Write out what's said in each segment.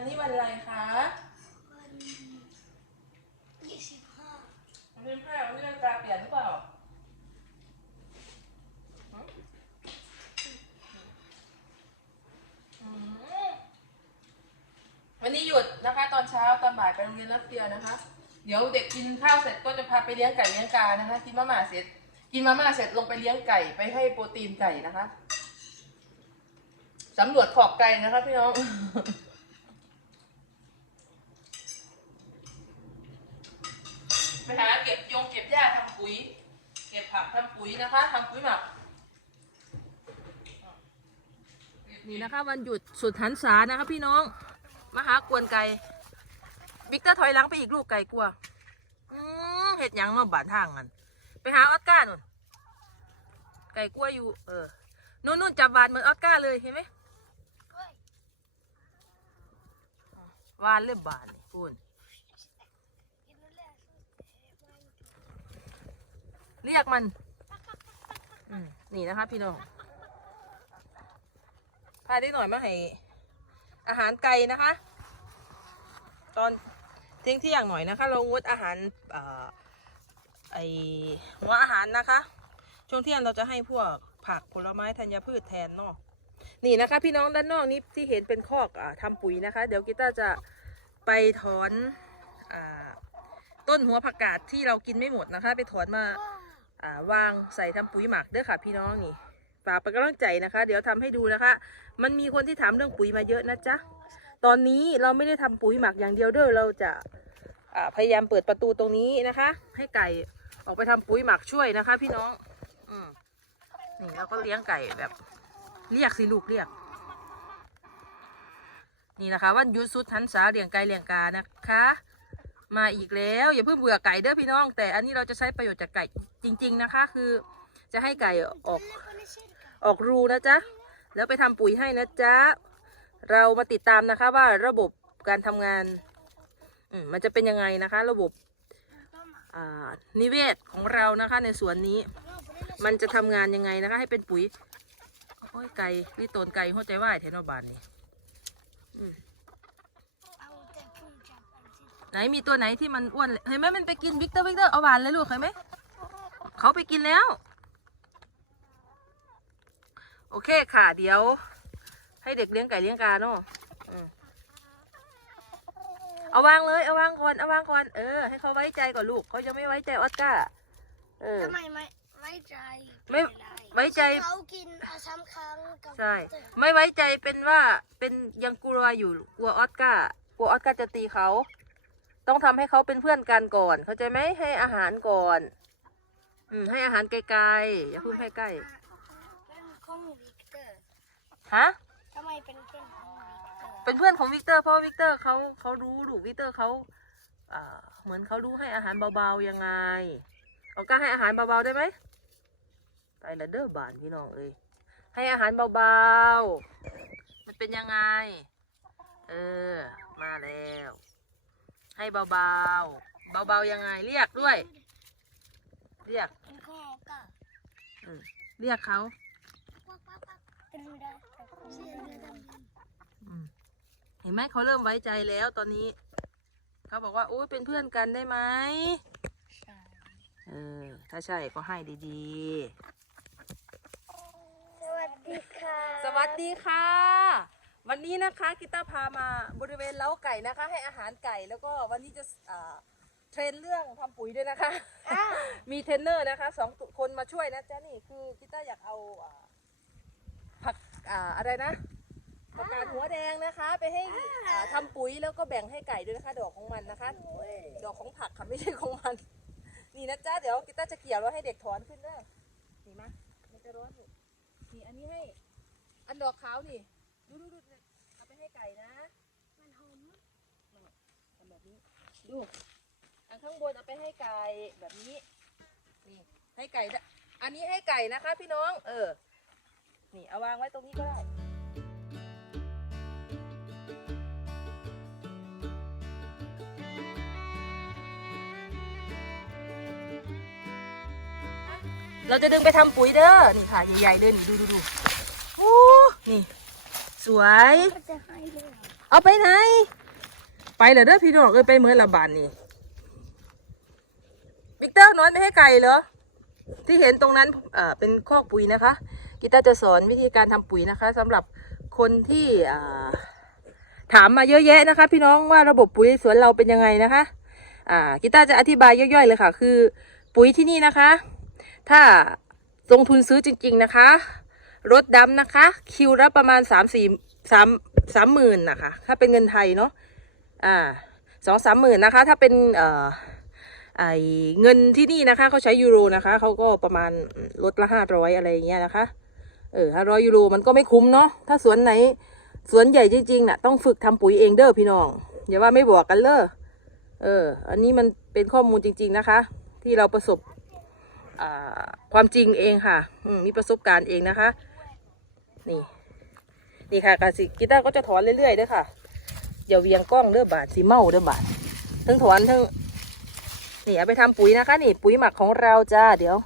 วันนี้วันอะไรคะวันยี่สิบห้าวันที่ห้าวันนี้วันกาเปลี่ยนหรือเปล่าวันนี้หยุดนะคะ ตอนเช้าตอนบ่ายไปโรงเรียนรับเตียนะคะ เดี๋ยวเด็กกินข้าวเสร็จก็จะพาไปเลี้ยงไก่เลี้ยงกานะคะกินมาม่าเสร็จ กินมาม่าเสร็จลงไปเลี้ยงไก่ไปให้โปรตีนไก่นะคะสำรวจขอบไก่นะคะพี่น้อง ไปหาเก็บยงเก็บหญ้าทำปุ๋ย เก็บผักทำปุ๋ยนะคะทำปุ๋ยหมักนี่นะคะวันหยุดสุดหันษานะคะพี่น้องมาหากวนไก่บิ๊กเตอร์ถอยหลังไปอีกลูกไก่กลัวอืมเห็ดหยังมาบานทางกันไปหาออสการ์นุ่นไก่กลัวอยู่ เออนู่นนู่นจับบานเหมือนออสการ์เลยเห็นไหมเฮ้ยวานเล่มบานนี่คุณ กินแล้วแหละ เรียกมันนี่นะคะพี่น้องพาได้หน่อยมาให้อาหารไก่นะคะ ตอนเที่ยงเที่ยงหน่อยนะคะ เรางดอาหารอ่อไอหัวอาหารนะคะ ช่วงเที่ยงเราจะให้พวกผักผลไม้ธัญพืชแทนเนาะนี่นะคะ พี่น้องด้านนอกนี้ที่เห็นเป็นคอกอ่าทำปุ๋ยนะคะ เดี๋ยวกีต้าจะไปถอนอต้นหัวผักกาดที่เรากินไม่หมดนะคะ ไปถอนมา วางใส่ทำปุ๋ยหมักเด้อค่ะ พี่น้องนี่ฝากเป็นกำลังใจนะคะ เดี๋ยวทำให้ดูนะคะ มันมีคนที่ถามเรื่องปุ๋ยมาเยอะนะจ๊ะตอนนี้เราไม่ได้ทำปุ๋ยหมักอย่างเดียวเด้อเราจะาพยายามเปิดประตูตรงนี้นะคะ ให้ไก่ออกไปทำปุ๋ยหมักช่วยนะคะ พี่น้องอืมนี่เราก็เลี้ยงไก่แบบ เรียกสิลูกเรียก นี่นะคะวันยุดสุดทันษาเลี้ยงไก่เลี้ยงกานะคะ มาอีกแล้ว อย่าเพิ่งเบื่อไก่เด้อพี่น้อง แต่อันนี้เราจะใช้ประโยชน์จากไก่ ริง ๆนะคะ คือจะให้ไก่ออกออกรูนะจ๊ะแล้วไปทำปุ๋ยให้นะจ๊ะเรามาติดตามนะคะว่าระบบการทำงานอืมมันจะเป็นยังไงนะคะ ระบบอ่านิเวศของเรานะคะในสวนนี้ มันจะทำงานยังไงนะคะ ให้เป็นปุ๋ยโอ้ยไก่พี่ตนไก่หัวใจว่ายเทนอบานนี่อืมเอาแต่พุ่งจับอันที่ไหนมีตัวไหนที่มันอ้วนเลยเห็นไหมมันไปกินวิกเตอร์วิกเตอร์เอาหวานเลยลูกเห็นไหม เขาไปกินแล้ว โอเคค่ะ เดี๋ยว ให้เด็กเลี้ยงไก่เลี้ยงกาเนาะอืมเอาวางเลย เอาวางก่อน เอาวางก่อน เออ ให้เขาไว้ใจก่อนลูก เขายังไม่ไว้ใจออสการ์เออ ทำไมไม่ไว้ใจ ไม่เป็นรไว้ใจ เขากินอาซ้ำครั้งกับใช่เตอร์ไม่ไว้ใจเป็นว่าเป็นยังกลัวอยู่ กลัวออสการ์ กลัวออสการ์จะตีเขา ต้องทำให้เขาเป็นเพื่อนกันก่อน เข้าใจไหมให้อาหารก่อน อืมให้อาหารไกลๆ อย่าเพิ่งให้ใกล้ เป็นของวิกเตอร์ฮะ ทำไมเป็นเพื่อนของวิกเตอร์เป็นเพื่อนของวิกเตอร์เพราะว่าวิกเตอร์เขาเขารู้ดูวิกเตอร์เขาอ่าเหมือนเขารู้ให้อาหารเบาๆยังไงเอาก็ให้อาหารเบาๆได้ไหมไปละเด้อบานพี่น้องเอ้ยให้อาหารเบาๆ มันเป็นยังไง เออ มาแล้ว ให้เบาๆ เบาๆยังไงเรียกด้วย เรียกเป็นของออกาอืมเรียกเขาปักปักปักเป็นไม่ได้แต่เสียงดังอืมเห็นไหมเขาเริ่มไว้ใจแล้วตอนนี้ เขาบอกว่าโอ้ยเป็นเพื่อนกันได้ไหมใช่เออ ถ้าใช่ก็ให้ดีสวัสดีค่ะๆสวัสดีค่ะ วันนี้นะคะกิตาร์พามาบริเวณเล้าไก่นะคะ ให้อาหารไก่แล้วก็วันนี้จะอ่า เทรนเรื่องทำปุ๋ยด้วยนะคะอ้าวมีเทรนเนอร์นะคะสองคนมาช่วยนะจ๊ะนี่คือกิต้าอยากเอาอ่าผักอ่าอะไรนะผักกาดหัวแดงนะคะ ไปให้อ่าทำปุ๋ยแล้วก็แบ่งให้ไก่ด้วยนะคะ ดอกของมันนะคะ ดอกของผักค่ะไม่ใช่ของมัน นี่นะจ๊ะเดี๋ยวกิต้าจะเกี่ยวแล้วให้เด็กถอนขึ้นเด้อนี่มะมันจะร้อนอยู่นี่อันนี้ให้ อันดอกขาวนี่ดูดูดูเอาไปให้ไก่นะ มันหอมทำแบบนี้ดู อันข้างบนเอาไปให้ไก่แบบนี้ นี่ให้ไก่ได้อันนี้ให้ไก่นะคะ พี่น้อง เออ นี่เอาวางไว้ตรงนี้ก็ได้เราจะดึงไปทำปุ๋ยเด้อ นี่ค่ะ ใหญ่ๆเลยนี่ดูดูดูอู้นี่ สวยก็จะให้เลยเอาไปไหน ไปเหรอเด้อพี่น้องเอ้ยไปเมื่อละบานนี่วิกเตอร์ น้อยไม่ให้ไก่เหรอ ที่เห็นตรงนั้นเป็นคอกปุ๋ยนะคะ กีตาจะสอนวิธีการทำปุ๋ยนะคะสำหรับคนที่ถามมาเยอะแยะนะคะ พี่น้องว่าระบบปุ๋ยสวนเราเป็นยังไงนะคะอ่ากีตาจะอธิบายย่อยๆเลยค่ะ คือปุ๋ยที่นี่นะคะ ถ้าลงทุนซื้อจริง ๆนะคะรถดำนะคะ คิวละประมาณสามสี่สามสามหมื่นนะคะ ถ้าเป็นเงินไทยเนาะอ่าสองสามหมื่นนะคะ ถ้าเป็นเอ่อ ไอเงินที่นี่นะคะเขาใช้ยูโรนะคะเขาก็ประมาณรถละห้าร้อยอะไรเงี้ยนะคะ เออห้าร้อยยูโรมันก็ไม่คุ้มเนาะถ้าสวนไหนสวนใหญ่จริงๆน่ะต้องฝึกทำปุ๋ยเองเด้อพี่น้องอย่าว่าไม่บอกกันเลยเออ อันนี้มันเป็นข้อมูลจริง ๆนะคะ ที่เราประสบความจริงเองค่ะมีประสบการณ์เองนะคะ นี่ นี่ค่ะกาสิกีตาร์ก็จะถอนเรื่อยๆด้อค่ะอย่าเวียงกล้องเด้อบาดสีเมาเด้อบาดทั้งถอนทั้ง นี่เอาไปทำปุ๋ยนะคะ นี่ปุ๋ยหมักของเราจ้าเดี๋ยว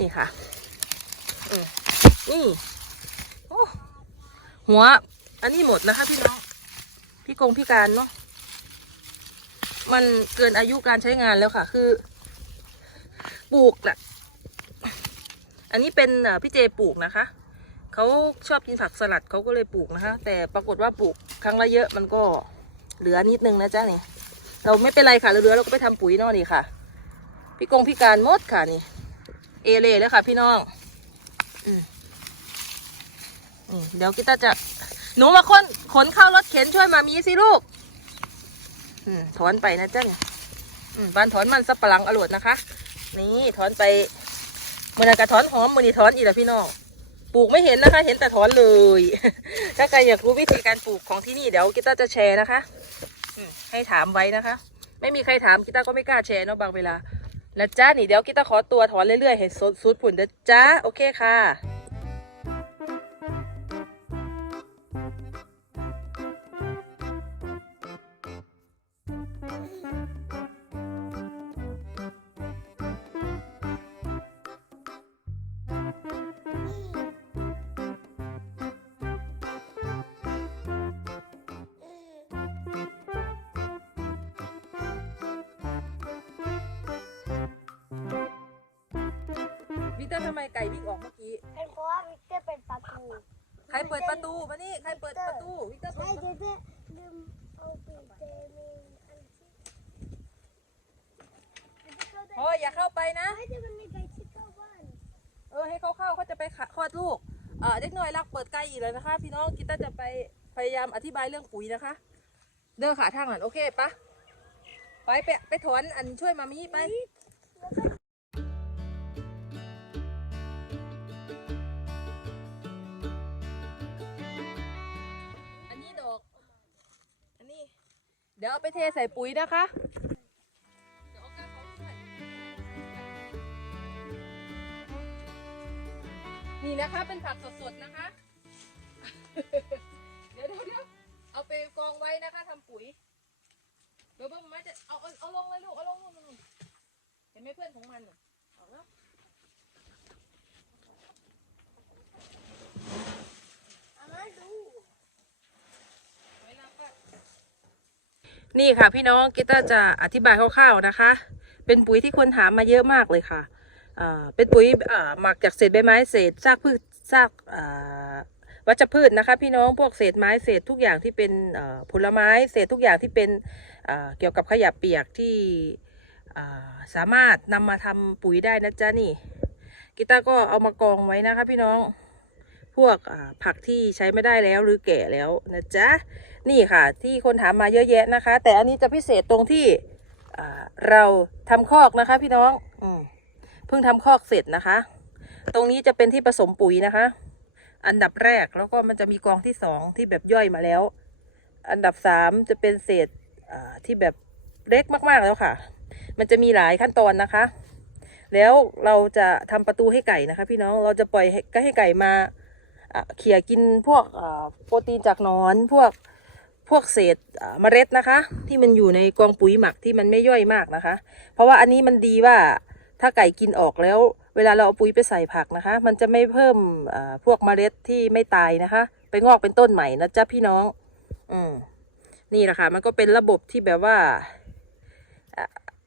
นี่ค่ะนี่โอ้หัว อันนี้หมดนะคะพี่น้องพี่กงพี่การเนาะมันเกินอายุการใช้งานแล้วค่ะ คือปลูกน่ะ อันนี้เป็นพี่เจปลูกนะคะเขาชอบกินผักสลัดเขาก็เลยปลูกนะคะ แต่ปรากฏว่าปลูกครั้งละเยอะมันก็เหลือนิดนึงนะจ๊ะนี่ เราไม่เป็นไรค่ะเหลือเราก็ไปทำปุ๋ยนอกนี่ค่ะ พี่กงพี่การมดค่ะนี่ เอเล่แล้วค่ะ พี่น้องอืมนี่เดี๋ยวกิตาจะ หนูมาขนขนเข้ารถเข็นช่วยมามีสิลูกอืมถอนไปนะจ๊ะเนี่ยอืมบานถอนมันสับปะหลังอรวดนะคะ นี่ถอนไปมือนันกระถอนหอมมือนี่ถอนอีกแล้วพี่น้องปลูกไม่เห็นนะคะ เห็นแต่ถอนเลย ถ้าใครอยากรู้วิธีการปลูกของที่นี่เดี๋ยวกีตาจะแชร์นะคะอืให้ถามไว้นะคะ ไม่มีใครถามกีตาก็ไม่กล้าแชร์เนาะบางเวลา นะจ้านี่เดี๋ยวกิตาร์ขอตัวถอนเรื่อยๆเห็นสุดสุดผุนเด้อจ้า โอเคค่ะ อร์ทำไมไก่วิ่งออกเมื่อกี้ เป็นเพราะว่าวิกเตอร์เป็นประตูใครเปิดประตูมานี่ ใครเปิดประตูวิกเตอร์เปิใช่ดประตูเจ๊เจ๊ลืมเอาปีกเจมีอันที่โอ้ยอย่าเข้าไปนะไม่จะมันมีไก่ที่เข้าบ้านเออให้เขาเข้าเขาจะไปขะคลอดลูก เออเด็กน้อยรักเปิดไก่อีกแล้วนะคะ พี่น้องกิตาร์จะไปพยายามอธิบายเรื่องปุ๋ยนะคะ เดินขาทางนั้นโอเคปะไปไปไปถอนอันช่วยมามีไป เดี๋ยวเอาไปเทใส่ปุ๋ยนะคะนี่นะคะเป็นผักสดๆนะคะ เดี๋ยวเดี๋ยวเดี๋ยวเอาไปกองไว้นะคะทำปุ๋ย เดี๋ยวเบิ้มมาจะเอาเอาเอาลงเลยลูกเอาลงลงเห็นไหมเพื่อนของมันน่ะเอาแล้ว เอามาดู นี่ค่ะพี่น้องกิตาจะอธิบายคร่าวๆนะคะ เป็นปุ๋ยที่คนถามมาเยอะมากเลยค่ะเป็นปุ๋ยหมักจากเศษใบไม้เศษซากพืชซากวัชพืชนะคะ พี่น้องพวกเศษไม้เศษทุกอย่างที่เป็นผลไม้เศษทุกอย่างที่เป็นเกี่ยวกับขยะเปียกที่สามารถนำมาทำปุ๋ยได้นะจ๊ะนี่กิตาก็เอามากองไว้นะคะพี่น้อง พวกผักที่ใช้ไม่ได้แล้วหรือแก่แล้วนะจ๊ะนี่ค่ะ ที่คนถามมาเยอะแยะนะคะ แต่อันนี้จะพิเศษตรงที่เราทำคอกนะคะ พี่น้องอเพิ่งทำคอกเสร็จนะคะ ตรงนี้จะเป็นที่ผสมปุ๋ยนะคะ อันดับแรกแล้วก็มันจะมีกองที่สองที่แบบย่อยมาแล้ว อันดับสามจะเป็นเศษที่แบบเล็กมากๆแล้วค่ะ มันจะมีหลายขั้นตอนนะคะแล้วเราจะทำประตูให้ไก่นะคะ พี่น้องเราจะปล่อยให้ก็ให้ไก่มา เขี่ยกินพวกโปรตีนจากนอนพวกพวกเศษเมล็ดนะคะ ที่มันอยู่ในกองปุ๋ยหมักที่มันไม่ย่อยมากนะคะ เพราะว่าอันนี้มันดีว่าถ้าไก่กินออกแล้ว เวลาเราเอาปุ๋ยไปใส่ผักนะคะ มันจะไม่เพิ่มพวกเมล็ดที่ไม่ตายนะคะ ไปงอกเป็นต้นใหม่นะจ๊ะพี่น้อง อืมนี่แหละค่ะมันก็เป็นระบบที่แบบว่า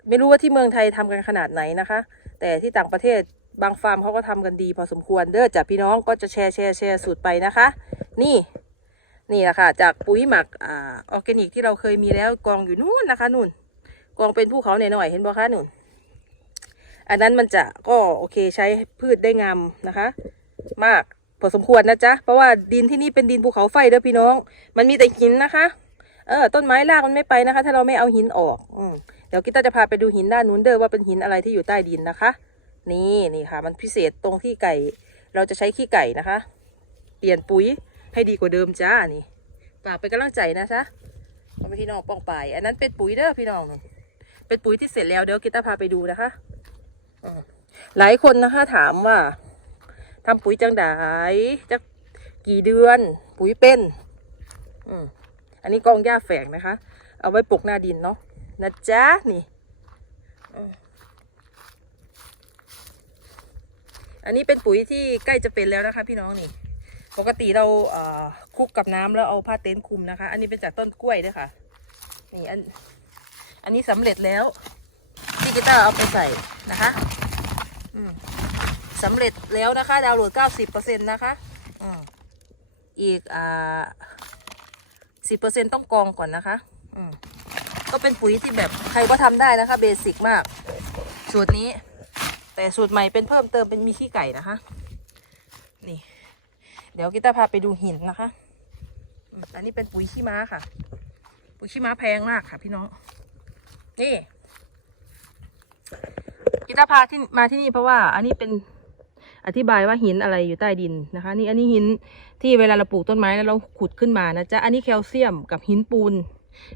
ไม่รู้ว่าที่เมืองไทยทำกันขนาดไหนนะคะ แต่ที่ต่างประเทศ บางฟาร์มเขาก็ทำกันดีพอสมควรเด้อจ้ะพี่น้องก็จะแชร์แชร์แชร์สูตรไปนะคะ นี่นี่แหละค่ะจากปุ๋ยหมักอ่าออร์แกนิกที่เราเคยมีแล้วกองอยู่นู่นนะคะนู่นกองเป็นภูเขาหน่อยๆเห็นบ่คะนู่นอันนั้นมันจะก็โอเคใช้พืชได้งามนะคะ มากพอสมควรนะจ๊ะ เพราะว่าดินที่นี่เป็นดินภูเขาไฟเด้อพี่น้อง มันมีแต่หินนะคะ เออ ต้นไม้รากมันไม่ไปนะคะ ถ้าเราไม่เอาหินออก อืเดี๋ยวกิต้าจะพาไปดูหินด้านนู้นเด้อว่าเป็นหินอะไรที่อยู่ใต้ดินนะคะ นี่นี่ค่ะ มันพิเศษตรงที่ไก่ เราจะใช้ขี้ไก่นะคะ เปลี่ยนปุ๋ยให้ดีกว่าเดิมจ้านี่ฝากเป็นกำลังใจนะจ๊ะเอาไปพี่น้องป้องไปายอันนั้นเป็นปุ๋ยเด้อพี่น้อง เป็นปุ๋ยที่เสร็จแล้วเดี๋ยวกิต้าพาไปดูนะคะหลายคนนะคะถามว่าทำปุ๋ยจังไดจะกี่เดือน ปุ๋ยเป็นอืมอันนี้กองหญ้าแฝงนะคะ เอาไว้ปลูกหน้าดินเนาะนะจ๊ะนี่อืม อันนี้เป็นปุ๋ยที่ใกล้จะเป็นแล้วนะคะ พี่น้องนี่ ปกติเราเอ่อคลุกกับน้ำแล้วเอาผ้าเต็นท์คลุมนะคะ อันนี้เป็นจากต้นกล้วยด้วยค่ะ นี่อัน อันนี้สำเร็จแล้วที่กีตาร์เอาไปใส่นะคะอืมสำเร็จแล้วนะคะ ดาวน์โหลด 90%นะคะอืมอีกอ่า10%ต้องกองก่อนนะคะอืก็เป็นปุ๋ยที่แบบใครก็ทำได้นะคะ เบสิกมาก สูตรนี้ แต่สูตรใหม่เป็นเพิ่มเติมเป็นมีขี้ไก่นะคะ นี่ เดี๋ยวกีตาพาไปดูหินนะคะอันนี้เป็นปุ๋ยขี้ม้าค่ะ ปุ๋ยขี้ม้าแพงมากค่ะ พี่น้อง นี่กิตาพาที่มาที่นี่เพราะว่า อันนี้เป็นอธิบายว่าหินอะไรอยู่ใต้ดินนะคะ นี่อันนี้หินที่เวลาเราปลูกต้นไม้แล้วเราขุดขึ้นมานะจ๊ะ อันนี้แคลเซียมกับหินปูน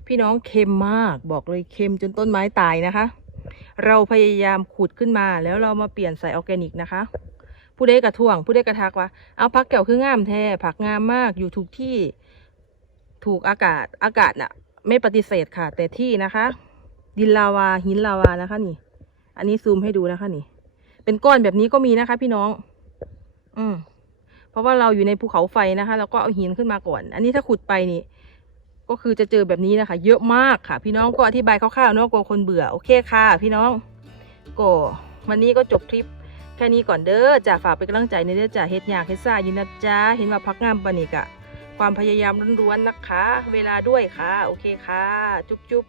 พี่น้องเค็มมากบอกเลยเค็มจนต้นไม้ตายนะคะ เราพยายามขุดขึ้นมา แล้วเรามาเปลี่ยนใส่ออร์แกนิกนะคะ ผู้ใดกระท่วง ผู้ใดกระทักว่า เอาพักแก้วคืองามแท้ผักงามมากอยู่ถูกที่ถูกอากาศอากาศน่ะ ไม่ปฏิเสธค่ะ แต่ที่นะคะ ดินลาวาหินลาวานะคะนี่ อันนี้ซูมให้ดูนะคะนี่ เป็นก้อนแบบนี้ก็มีนะคะ พี่น้อง อืมเพราะว่าเราอยู่ในภูเขาไฟนะคะเราก็เอาหินขึ้นมาก่อน อันนี้ถ้าขุดไปนี่ ก็คือจะเจอแบบนี้นะคะ เยอะมากค่ะ พี่น้องก็อธิบายคร่าวๆเนอะกลัวคนเบื่อโอเคค่ะ พี่น้องก็วันนี้ก็จบคลิปแค่นี้ก่อนเด้อจ่าฝากเป็นกำลังใจในเด้อจ่าเฮ็ดยากเฮ็ดซ่ายินนะจ้าเห็นว่าพักงามปานิกอะความพยายามล้วนๆนะคะ เวลาด้วยค่ะ โอเคค่ะ จุ๊บ